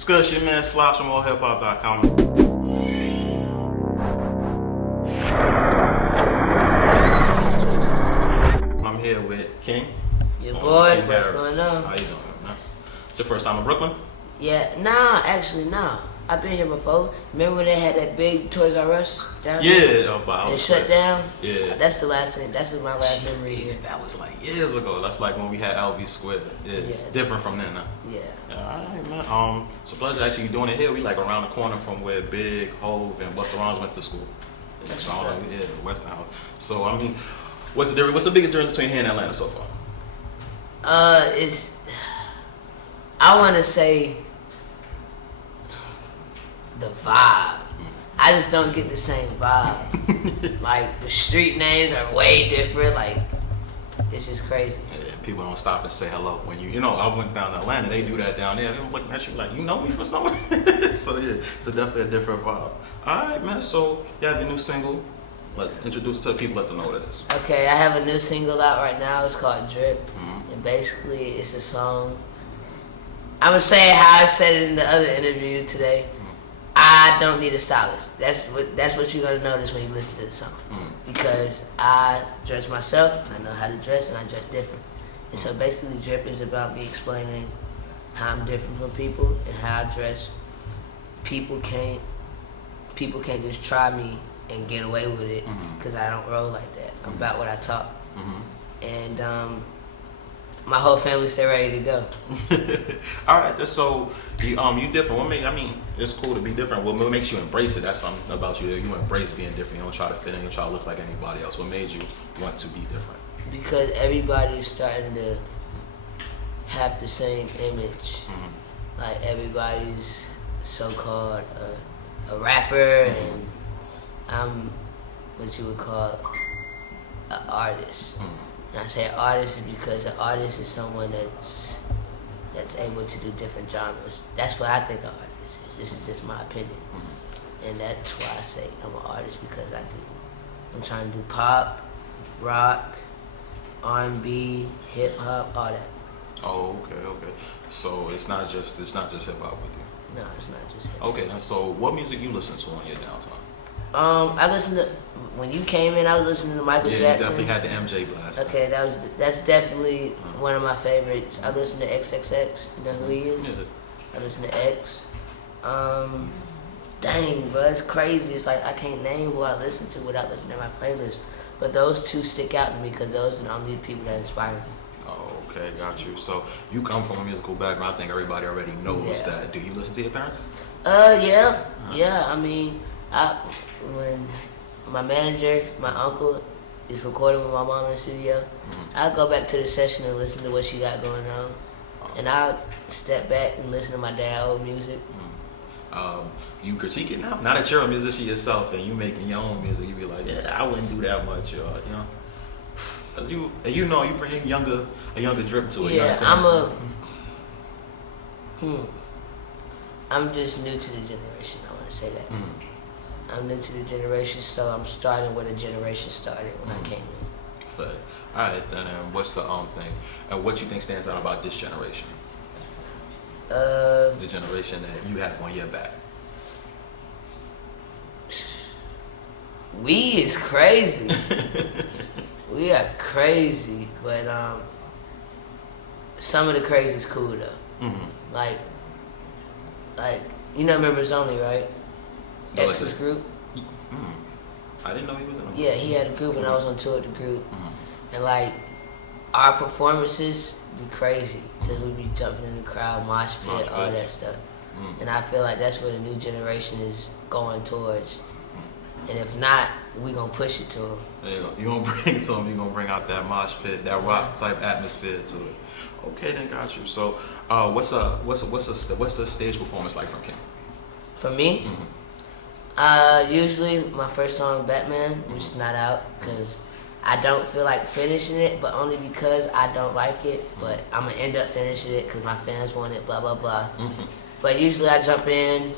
It's good shit, man. Slash from allhiphop.com. I'm here with King. Your boy, King what's Harris. going on? How you doing? It's your first time in Brooklyn? Yeah, actually, I've been here before. Remember when they had that big Toys R Us down Yeah, there? but It shut down? Yeah. That's the last thing. That's my last memory here. That was like years ago. That's like when we had LV Square. It's different from then, huh? Yeah. Alright, man. It's a pleasure actually doing it here. We like around the corner from where Big, Hove, and Busta Rhymes went to school. That's So, what's up. yeah, Western House. So I mean, what's the difference? What's the biggest difference between here and Atlanta so far? I want to say the vibe. I just don't get the same vibe. Like, the street names are way different. Like, it's just crazy. Yeah, people don't stop and say hello when you know, I went down to Atlanta, they do that down there. They're looking at you like, you know me from somewhere? So yeah, it's definitely a different vibe. Alright, man, so you have your new single. Introduce it to the people, let them know what it is. Okay, I have a new single out right now. It's called Drip. Mm-hmm. And basically, it's a song. I'm going to say how I said it in the other interview today. I don't need a stylist. That's what you're gonna notice when you listen to the song. Because I dress myself, I know how to dress, and I dress different. And so basically, Drip is about me explaining how I'm different from people and how I dress. People can't just try me and get away with it because I don't roll like that. I'm about what I talk. And my whole family stay ready to go. All right, so you different. It's cool to be different. What makes you embrace it? That's something about you. You embrace being different. You don't try to fit in. You don't try to look like anybody else. What made you want to be different? Because everybody is starting to have the same image. Like everybody's so-called a rapper, and I'm what you would call an artist. And I say artist is because an artist is someone that's able to do different genres. That's what I think an artist is. This is just my opinion. And that's why I say I'm an artist, because I'm trying to do pop, rock, R&B, hip hop, all that. Oh, okay. So it's not just hip hop with you. No, it's not just hip hop. Okay, so what music you listen to on your downtime? I listened to, when you came in, I was listening to Michael Jackson. You definitely had the MJ blast. Okay, that's definitely one of my favorites. I listen to XXX. You know who he is? Yeah. I listen to X. Dang, bro, it's crazy. It's like I can't name who I listen to without listening to my playlist. But those two stick out to me because those are the only people that inspire me. Oh, okay, got you. So you come from a musical background. I think everybody already knows that. Do you listen to your parents? Yeah. I mean, when my manager, my uncle, is recording with my mom in the studio, I'll go back to the session and listen to what she got going on. And I'll step back and listen to my dad's old music. You critique it now? Now that you're a musician yourself and you making your own music, you be like, yeah, I wouldn't do that much, you know? Cause you bring a younger drip to it. Yeah, I'm just new to the generation. I want to say that. I'm new to the generation, so I'm starting where the generation started when I came in. But, all right, then what's the thing? And what you think stands out about this generation? The generation that you have on your back. We is crazy. We are crazy, but some of the crazy is cool though. Like you know Members Only, right? X's group. I didn't know he was in a group. Yeah, he had a group, and I was on tour with the group. And like our performances be crazy because we be jumping in the crowd, mosh pit, all that stuff. And I feel like that's where the new generation is going towards. And if not, we gonna push it to them. You gonna bring it to them. You gonna bring out that mosh pit, that rock type atmosphere to it. Okay, then got you. So, what's a stage performance like from King? For me, usually my first song, Batman, which is not out because I don't feel like finishing it, but only because I don't like it. But I'm gonna end up finishing it because my fans want it. Blah blah blah. But usually I jump in,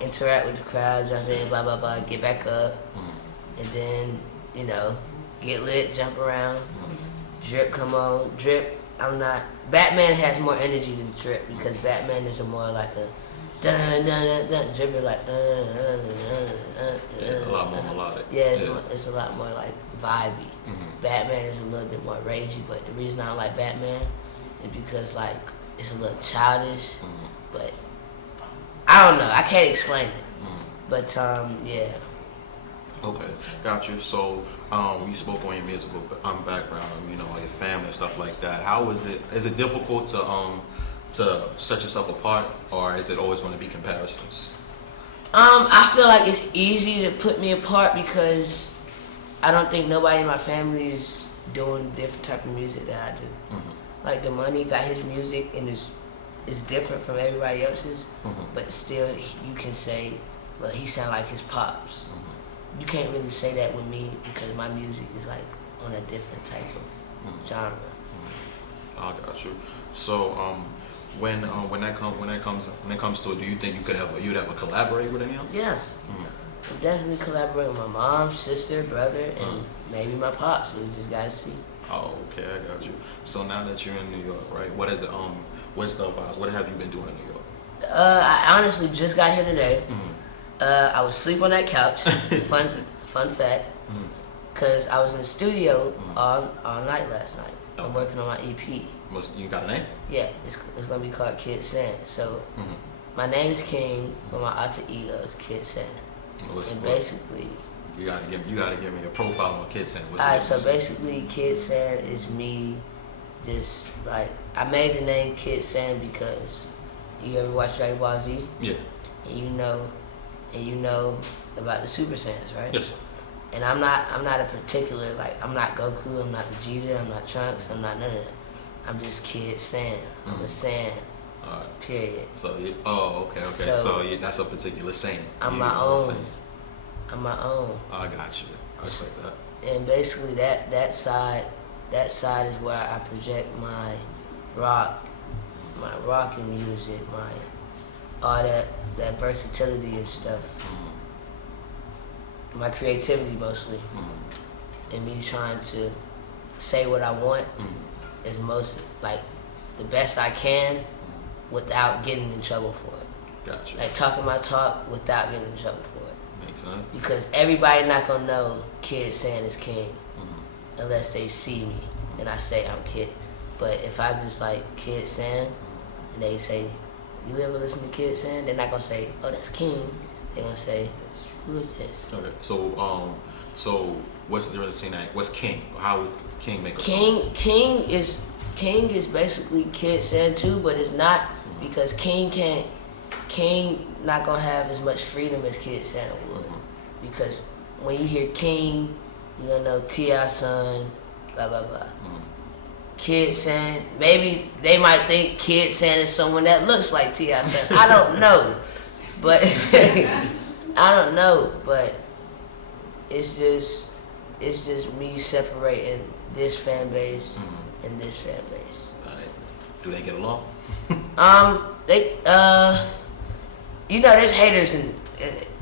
interact with the crowd, jump in, blah blah blah, get back up, and then get lit, jump around. Drip come on. Drip I'm not. Batman has more energy than Drip because Batman is a more like a dun dun dun dun. Drip is like Yeah, a lot more melodic. Yeah, it's a lot more like vibey. Batman is a little bit more ragey, but the reason I don't like Batman is because like it's a little childish. But I don't know. I can't explain it. But yeah. Okay, got you. So, you spoke on your musical background, you know, your family and stuff like that. How is it? Is it difficult to set yourself apart, or is it always going to be comparisons? I feel like it's easy to put me apart because I don't think nobody in my family is doing different type of music that I do. Like the Money got his music and is different from everybody else's, but still you can say, well, he sound like his pops. You can't really say that with me because my music is like on a different type of genre. I got you. So, when that comes to it, do you think you'd ever collaborate with anyone? Yeah, I'm definitely collaborating with my mom, sister, brother, and maybe my pops. We just gotta see. Oh, okay, I got you. So now that you're in New York, right? What is it? What's the vibes? What have you been doing in New York? I honestly just got here today. I was asleep on that couch. Fun fact, because I was in the studio all night last night. I'm working on my EP. You got a name? Yeah, it's gonna be called Kid Saiyan. So my name is King, but my alter ego is Kid Saiyan. And basically, you gotta give me a profile on Kid Saiyan. Alright, so basically, Kid Saiyan is me. Just like I made the name Kid Saiyan because you ever watch Dragon Ball Z? Yeah. And you know about the Super Saiyans, right? Yes. And I'm not a particular, like, I'm not Goku, I'm not Vegeta, I'm not Trunks, I'm not none of that. I'm just Kid Saiyan. I'm a Saiyan. Alright. Period. So okay. So that's a particular saying. I'm my own. I'm my own. I got you. I respect that. And basically that side is where I project my rocking music, all that versatility and stuff. My creativity mostly. And me trying to say what I want is most like the best I can without getting in trouble for it. Gotcha. Like talking my talk without getting in trouble for it. Makes sense. Because everybody not gonna know Kid Saiyan is king unless they see me and I say I'm Kid. But if I just like Kid Saiyan and they say, you ever listen to Kid Saiyan? They're not gonna say, oh, that's King. They're gonna say, who is this? Okay. So what's the difference between that? What's King? How would King make a song? King is basically Kid Saiyan too, but it's not because King not gonna have as much freedom as Kid Saiyan would. Because when you hear King, you're gonna know T.I. son, blah blah blah. Kid Saiyan, maybe they might think Kid Saiyan is someone that looks like T.I. son. I don't know, but it's just me separating this fan base and this fan base. Do they get along? There's haters in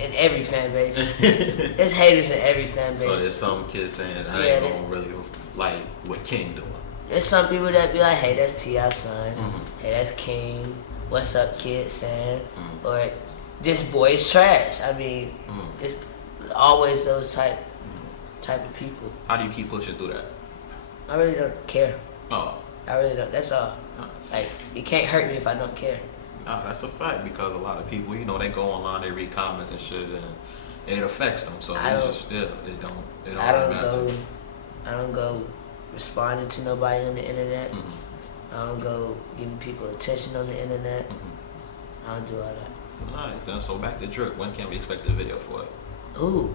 every fan base. There's haters in every fan base. So there's some kids saying I ain't gonna really like what King doing. There's some people that be like, hey, that's T.I. son. Hey, that's King. What's up, Kid Saiyan? Or this boy is trash. I mean, it's always those type of people. How do you keep pushing through that? I really don't care. Oh. I really don't. That's all. Like, it can't hurt me if I don't care. No, that's a fact because a lot of people, they go online, they read comments and shit, and it affects them. So it's just still, it don't really matter. I don't go responding to nobody on the internet. I don't go giving people attention on the internet. I don't do all that. Alright, then so back to Drip. When can we expect the video for it? Ooh,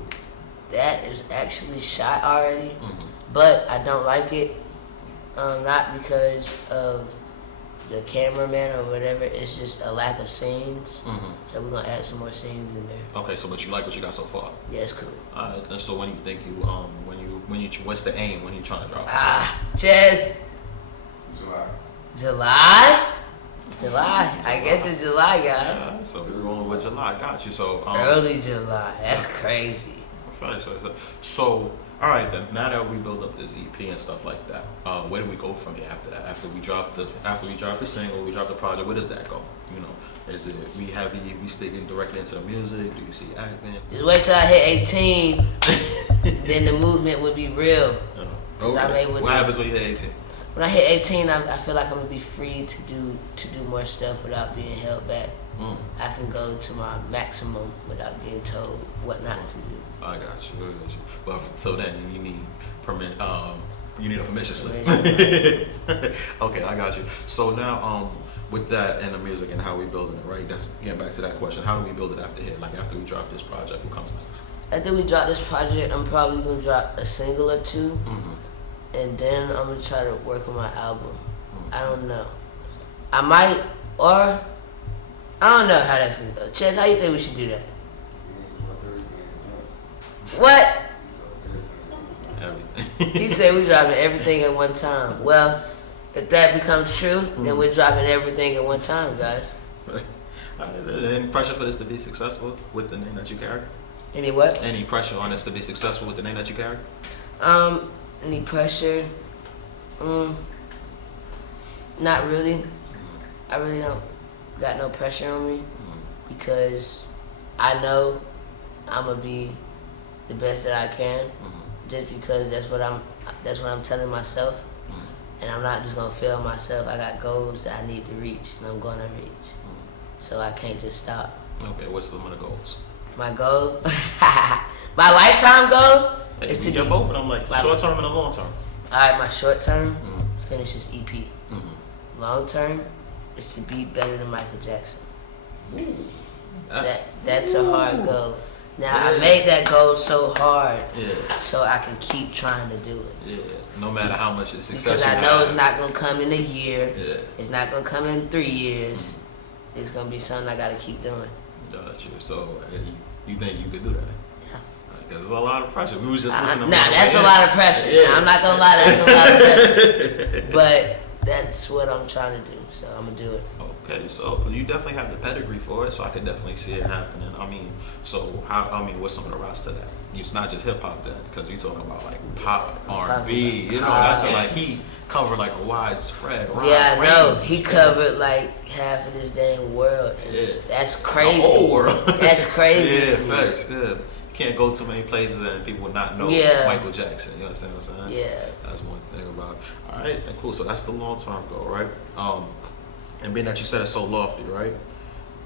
that is actually shot already, but I don't like it. Not because of the cameraman or whatever. It's just a lack of scenes. So we're gonna add some more scenes in there. Okay, so but you like what you got so far? Yeah, it's cool. Alright, then so when you think what's the aim? When you trying to drop? Just July. I guess it's July, guys. Yeah, so we're going with July. Got you. So early July. That's crazy. So, all All right then. Now that we build up this EP and stuff like that, where do we go from here after that? After we drop the single, we drop the project. Where does that go? You know, is it we sticking directly into the music? Do you see acting? Just wait till I hit 18, then the movement would be real. Okay. What happens when you hit 18? When I hit 18, I feel like I'm gonna be free to do more stuff without being held back. I can go to my maximum without being told what not to do. I got you. But until then, you need permit. You need a permission slip. Okay, I got you. So now, with that and the music and how we building it, right? That's getting back to that question. How do we build it after here? Like after we drop this project, what comes next? After we drop this project, I'm probably gonna drop a single or two, and then I'm gonna try to work on my album. I don't know. I might, or I don't know how that's gonna go. Chess, how you think we should do that? What? Everything. He said we dropping everything at one time. Well, if that becomes true, then we're dropping everything at one time, guys. Any pressure for this to be successful with the name that you carry? Any what? Any pressure on this to be successful with the name that you carry? Any pressure? Not really. I really don't got no pressure on me because I know I'm gonna be the best that I can. Just because that's what I'm telling myself, and I'm not just gonna fail myself. I got goals that I need to reach, and I'm gonna reach. So I can't just stop. Okay, what's some of the goals? My goal, my lifetime goal, is to get be both of them, like short term and a long term. All right, my short term, finish this EP. Long term is to be better than Michael Jackson. That's a hard goal. Now I made that goal so hard, so I can keep trying to do it. Yeah, no matter how much it's successful. Because I know it's not gonna come in a year. Yeah. It's not gonna come in 3 years. It's gonna be something I gotta keep doing. Got you. So you think you could do that? Yeah. Because there's a lot of pressure. We was just listening to that's a lot of pressure. Yeah. Now, I'm not gonna lie, that's a lot of pressure. But that's what I'm trying to do, so I'm gonna do it. Okay, so you definitely have the pedigree for it, so I could definitely see it happening. I mean, what's some of the rest of that? It's not just hip hop then, because you talking about like pop, R&B. You know, that's like he covered like a widespread. Yeah, I know. He covered like half of this damn world. Yeah. That's crazy. The whole world. That's crazy. Yeah, facts. Yeah. You can't go too many places and people would not know Michael Jackson. You understand what I'm saying? Yeah. That's one thing about it. All right, and cool. So that's the long term goal, right? And being that you said it's so lofty, right?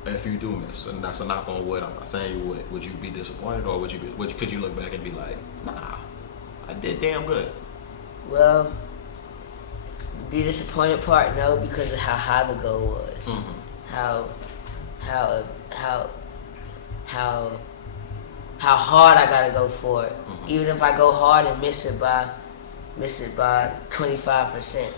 If you do miss, and that's a knock on wood, I'm not saying you would you be disappointed, or could you look back and be like, nah, I did damn good? Well, the disappointed part, no, because of how high the goal was. How hard I gotta go for it. Even if I go hard and miss it by 25%,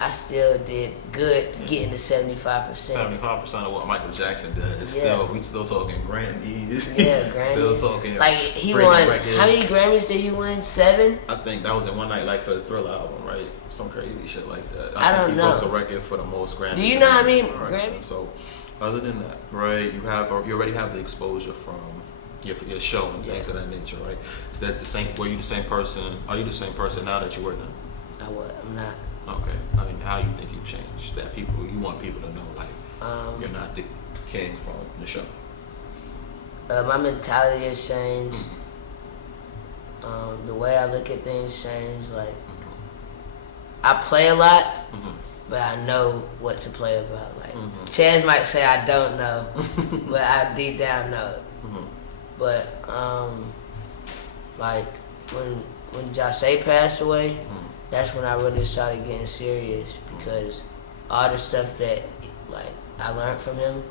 I still did good getting to 75%. 75% of what Michael Jackson did is we still talking Grammys. Yeah, Grammys. Still talking. Like he won. Records. How many Grammys did he win? 7. I think that was in one night, like for the Thriller album, right? Some crazy shit like that. I don't think know. He broke the record for the most Grammys. Do you know how many Grammys? So, other than that, right? You already have the exposure from your show and things of that nature, right? Is that the same? Were you the same person? Are you the same person now that you were then? I'm not. Okay. I mean, how you think you've changed? That you want people to know, like, you're not the king from the show. My mentality has changed. The way I look at things changed. Like, I play a lot, but I know what to play about. Like, Chaz might say I don't know, but I deep down know it. But like when Josh passed away, that's when I really started getting serious, because all the stuff that like I learned from him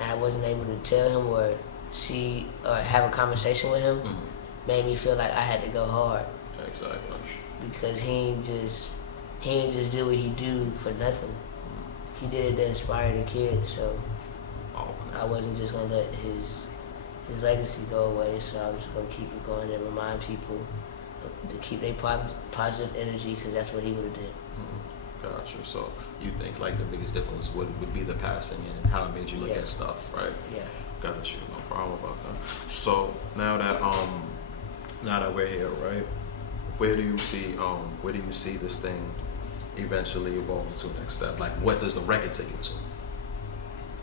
and I wasn't able to tell him or see or have a conversation with him made me feel like I had to go hard. Exactly. Because he ain't just do what he do for nothing. He did it to inspire the kids, so I wasn't just gonna let his legacy go away. So I was gonna keep it going and remind people to keep their positive energy, because that's what he would have did. Gotcha. So you think like the biggest difference would be the passing and how it made you look at stuff, right? Yeah. Gotcha. No problem about that. So now that now that we're here, right? Where do you see this thing eventually evolving to next step? Like, what does the record take it to?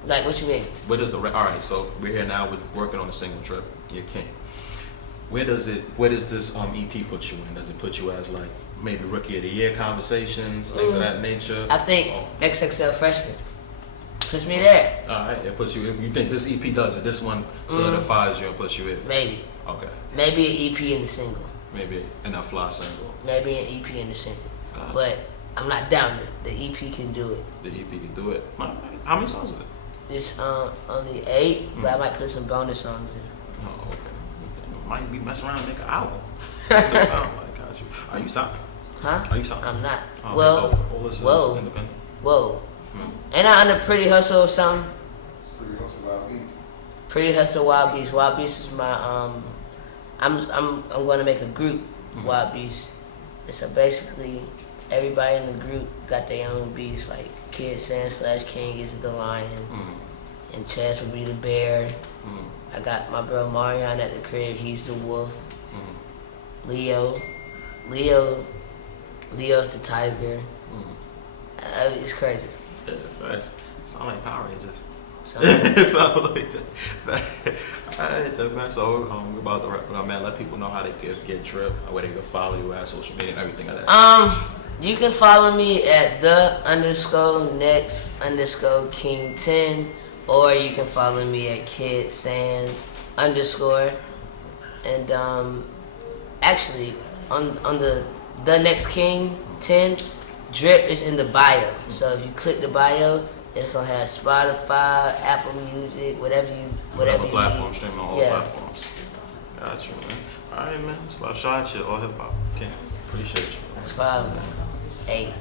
Like, what you mean? Where does all right? So we're here now. We're working on a single trip. You're king. Where does this EP put you in? Does it put you as like maybe rookie of the year conversations, things of that nature? I think XXL freshman puts me there. All right, it puts you. If you think this EP does it, this one solidifies you and puts you in. Maybe. Okay. Maybe an EP in the single. Maybe in a fly single. Maybe an EP in the single. Gotcha. But I'm not down it. The EP can do it. The EP can do it. How many songs is it? It's only 8, but I might put some bonus songs in. Oh, okay. Might be messing around and make an album. That's what it sounds like. Got you. Are you signed? Huh? Are you signed? I'm not. Oh, Well, so all this is whoa. independent. Whoa. Ain't I under Pretty Hustle or something? Pretty Hustle Wild Beast. Pretty Hustle Wild Beast. Wild Beast is my I'm going to make a group, Wild Beast. And so basically, everybody in the group got their own beats. Like Kid Saiyan / King is the lion, and Chess would be the bear. I got my bro Marion at the crib. He's the wolf. Leo's the tiger. It's crazy. Yeah, facts. Sound like Power Rangers. So, It sounds like that. Alright, then, man. So we're about to wrap it up, man. Let people know how they can get Drip, where they can follow you at social media, and everything like that. You can follow me at _next_king10, or you can follow me at Kid Saiyan _ and actually on the next king 10, Drip is in the bio. So if you click the bio, it's gonna have Spotify, Apple Music, whatever you platform, need. streaming on all Yeah. platforms. Got you, man. Alright, man. Slap shot shit, all hip hop. Okay. Appreciate you. That's fine, man. Hey.